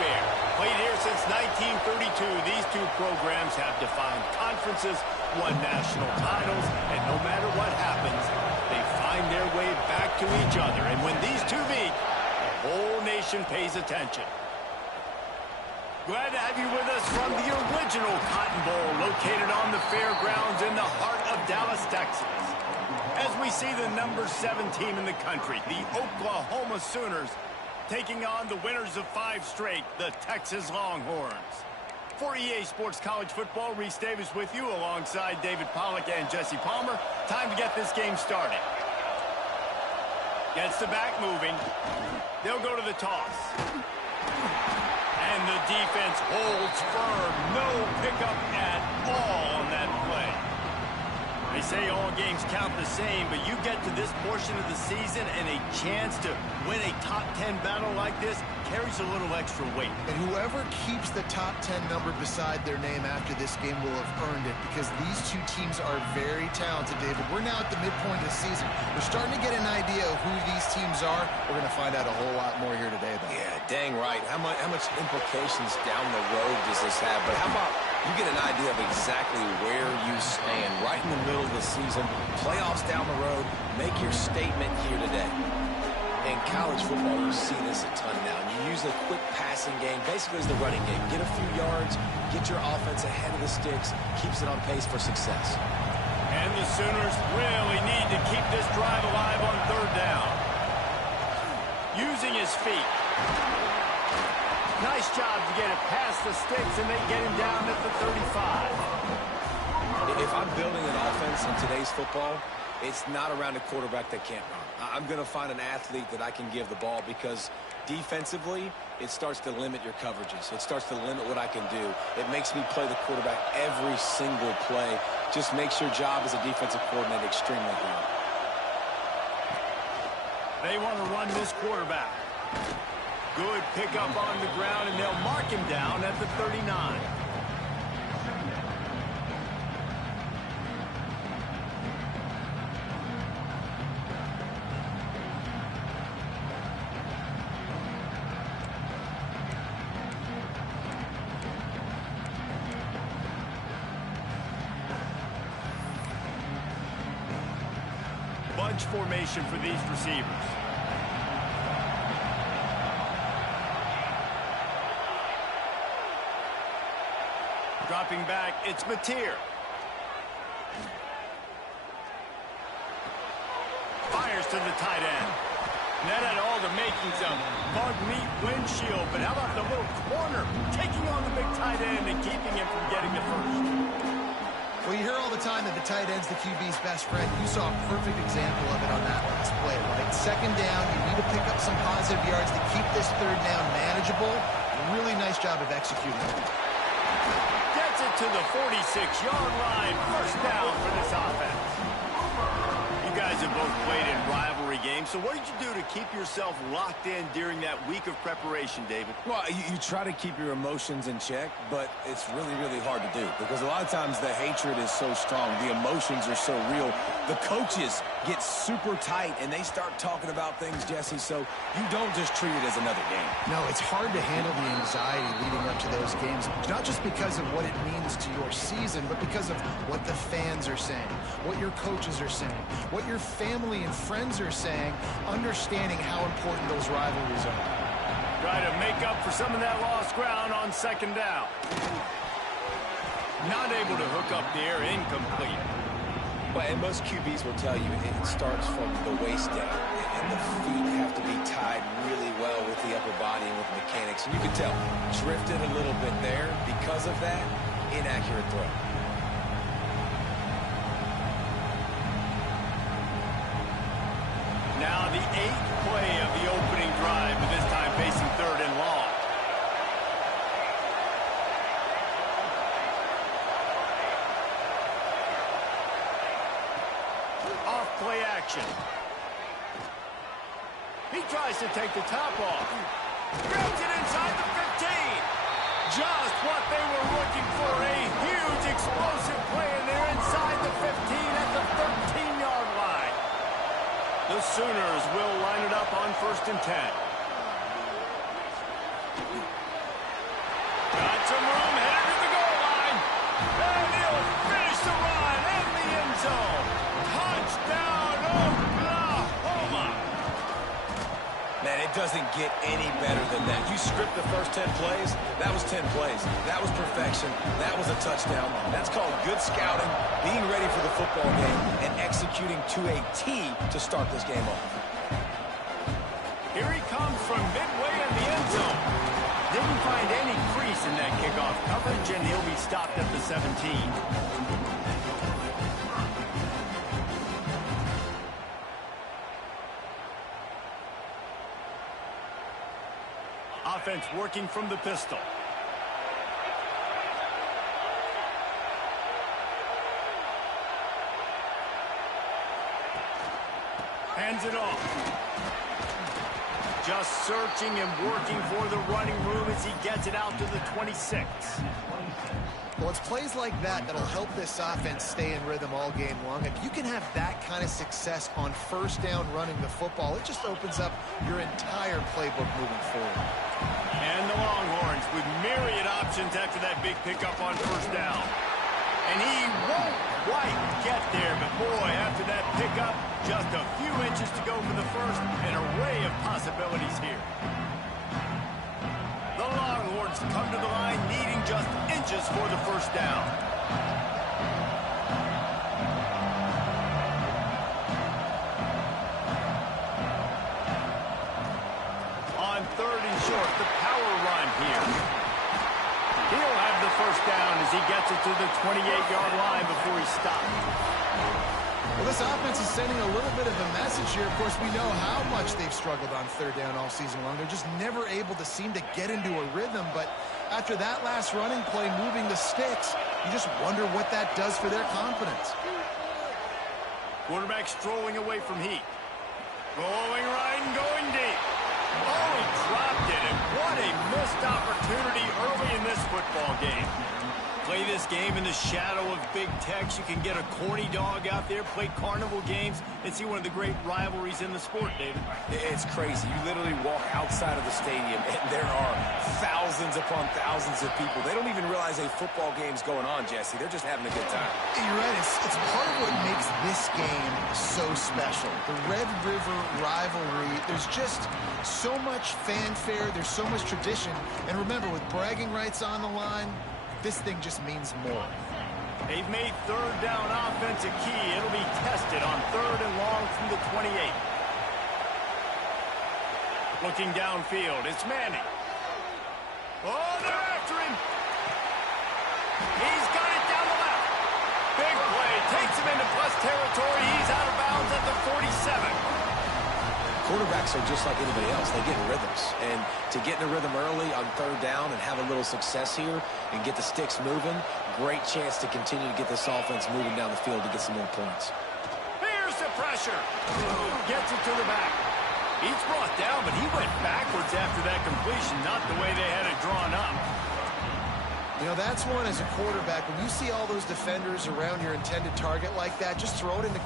Fair. Played here since 1932, these two programs have defined conferences, won national titles, and no matter what happens, they find their way back to each other. And when these two meet, the whole nation pays attention. Glad to have you with us from the original Cotton Bowl, located on the fairgrounds in the heart of Dallas, Texas. As we see the number 7 team in the country, the Oklahoma Sooners, taking on the winners of 5 straight, the Texas Longhorns. For EA Sports College Football, Reese Davis with you alongside David Pollack and Jesse Palmer. Time to get this game started. Gets the back moving. They'll go to the toss. And the defense holds firm. No pickup at all on that play. They say all games count the same, but you get to this portion of the season and a chance to win a top 10 battle like this carries a little extra weight. And whoever keeps the top 10 number beside their name after this game will have earned it, because these two teams are very talented, David. We're now at the midpoint of the season. We're starting to get an idea of who these teams are. We're going to find out a whole lot more here today, though. Yeah, dang right. How much implications down the road does this have? But how about you get an idea of exactly where you stand right in the middle of the season, playoffs down the road, make your statement here today. In college football, you see this a ton now. You use a quick passing game, basically as the running game. Get a few yards, get your offense ahead of the sticks, keeps it on pace for success. And the Sooners really need to keep this drive alive on 3rd down. Using his feet. Nice job to get it past the sticks, and they get him down at the 35. If I'm building an offense in today's football, it's not around a quarterback that can't run. I'm going to find an athlete that I can give the ball, because defensively, it starts to limit your coverages. It starts to limit what I can do. It makes me play the quarterback every single play. Just makes your job as a defensive coordinator extremely hard. They want to run this quarterback. Good pickup on the ground, and they'll mark him down at the 39. Bunch formation for these receivers. Dropping back, it's Mateer. Fires to the tight end. That had all the makings of bug meat windshield, but how about the little corner taking on the big tight end and keeping him from getting the first? Well, you hear all the time that the tight end's the QB's best friend. You saw a perfect example of it on that last play, right? 2nd down, you need to pick up some positive yards to keep this 3rd down manageable. Really nice job of executing it. Gets it to the 46-yard line. 1st down for this offense. You guys have both played in rivalry games, so what did you do to keep yourself locked in during that week of preparation, David? Well, you try to keep your emotions in check, but it's really, really hard to do, because a lot of times the hatred is so strong. The emotions are so real. The coaches get super tight, and they start talking about things, Jesse, so you don't just treat it as another game. No, it's hard to handle the anxiety leading up to those games, not just because of what it means to your season, but because of what the fans are saying, what your coaches are saying, what your family and friends are saying, understanding how important those rivalries are. Try to make up for some of that lost ground on 2nd down. Not able to hook up there, incomplete. Well, and most QBs will tell you it starts from the waist down, and the feet have to be tied really well with the upper body and with the mechanics. And you can tell, drifted a little bit there. Because of that, inaccurate throw. Now the 8th play of the opening drive, but this time facing 3rd and long. Off-play action. He tries to take the top off. Grabs it inside the 15. Just what they were looking for. A huge explosive play, and they're inside the 15 at the 13-yard line. The Sooners will line it up on 1st and 10. doesn't get any better than that. You script the first 10 plays, that was 10 plays. That was perfection. That was a touchdown. That's called good scouting, being ready for the football game, and executing to a T to start this game off. Here he comes from midway in the end zone. Didn't find any crease in that kickoff coverage, and he'll be stopped at the 17. Offense working from the pistol. Hands it off. Just searching and working for the running room as he gets it out to the 26. Well, it's plays like that that'll help this offense stay in rhythm all game long. If you can have that kind of success on first down running the football, it just opens up your entire playbook moving forward. And the Longhorns with myriad options after that big pickup on first down. And he won't quite get there, but boy, after that pickup, just a few inches to go for the first, an array of possibilities here. The Longhorns come to the line needing just inches for the first down. On third and short, the power run here. He'll have the first down as he gets it to the 28-yard line before he stops. Well, this offense is sending a little bit of a message here. Of course, we know how much they've struggled on third down all season long. They're just never able to seem to get into a rhythm. But after that last running play, moving the sticks, you just wonder what that does for their confidence. Quarterback strolling away from Heat. Going right and going deep. Oh, he dropped it, and what a missed opportunity early in this football game. Play this game in the shadow of Big Tex. You can get a corny dog out there, play carnival games, and see one of the great rivalries in the sport, David. It's crazy. You literally walk outside of the stadium, and there are thousands upon thousands of people. They don't even realize a football game's going on, Jesse. They're just having a good time. You're right. It's part of what makes this game so special. The Red River rivalry, there's just so much fanfare. There's so much tradition. And remember, with bragging rights on the line, this thing just means more. They've made third down offense a key. It'll be tested on third and long from the 28. Looking downfield, it's Manning. Oh, they're after him. He's got it down the left. Big play, takes him into plus territory. He's out of bounds at the 47. Quarterbacks are just like anybody else. They get in rhythms. And to get in a rhythm early on third down and have a little success here and get the sticks moving, great chance to continue to get this offense moving down the field to get some more points. Here's the pressure. Gets it to the back. He's brought down, but he went backwards after that completion, not the way they had it drawn up. You know, that's one as a quarterback. When you see all those defenders around your intended target like that, just throw it in the